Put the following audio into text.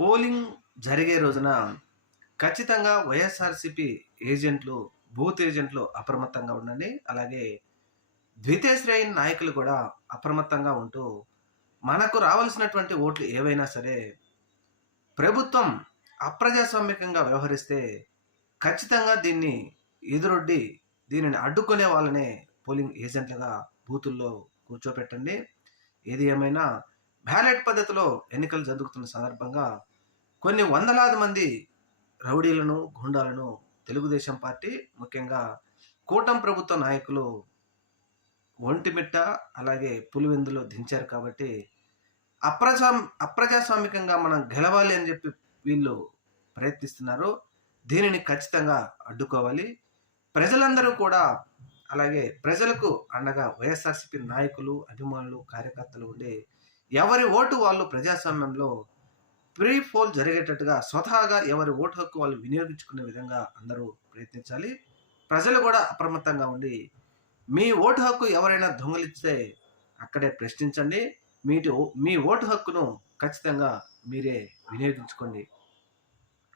Polling జరిగే రోజున ఖచ్చితంగా వైఎస్ఆర్సిపి ఏజెంట్లు బూత్ ఏజెంట్లు అప్రమత్తంగా ఉండండి. అలాగే ద్వితీయ శ్రేణి నాయకులు కూడా అప్రమత్తంగా ఉంటూ మనకు రావాల్సినటువంటి ఓట్లు ఏవైనా సరే ప్రభుత్వం అప్రజాస్వామికంగా వ్యవహరిస్తే ఖచ్చితంగా దీన్ని ఎదురొడ్డి దీనిని అడ్డుకునే వాళ్ళనే పోలింగ్ ఏజెంట్లుగా బూతుల్లో కూర్చోపెట్టండి. ఏది ఏమైనా బ్యాలెట్ పద్ధతిలో ఎన్నికలు జరుగుతున్న సందర్భంగా కొన్ని వందలాది మంది రౌడీలను గుండాలను తెలుగుదేశం పార్టీ ముఖ్యంగా కూటమి ప్రభుత్వ నాయకులు ఒంటిమిట్ట అలాగే పులివెందులో దించారు కాబట్టి అప్రజా అప్రజాస్వామికంగా మనం గెలవాలి అని చెప్పి వీళ్ళు ప్రయత్నిస్తున్నారు. దీనిని ఖచ్చితంగా అడ్డుకోవాలి. ప్రజలందరూ కూడా అలాగే ప్రజలకు అండగా వైఎస్ఆర్సీపీ నాయకులు అభిమానులు కార్యకర్తలు ఉండే ఎవరి ఓటు వాళ్ళు ప్రజాస్వామ్యంలో ప్రీ పోల్ జరిగేటట్టుగా స్వతహాగా ఎవరి ఓటు హక్కు వాళ్ళు వినియోగించుకునే విధంగా అందరూ ప్రయత్నించాలి. ప్రజలు కూడా అప్రమత్తంగా ఉండి మీ ఓటు హక్కు ఎవరైనా దొంగలిస్తే అక్కడే ప్రశ్నించండి. మీటి మీ ఓటు హక్కును ఖచ్చితంగా మీరే వినియోగించుకోండి.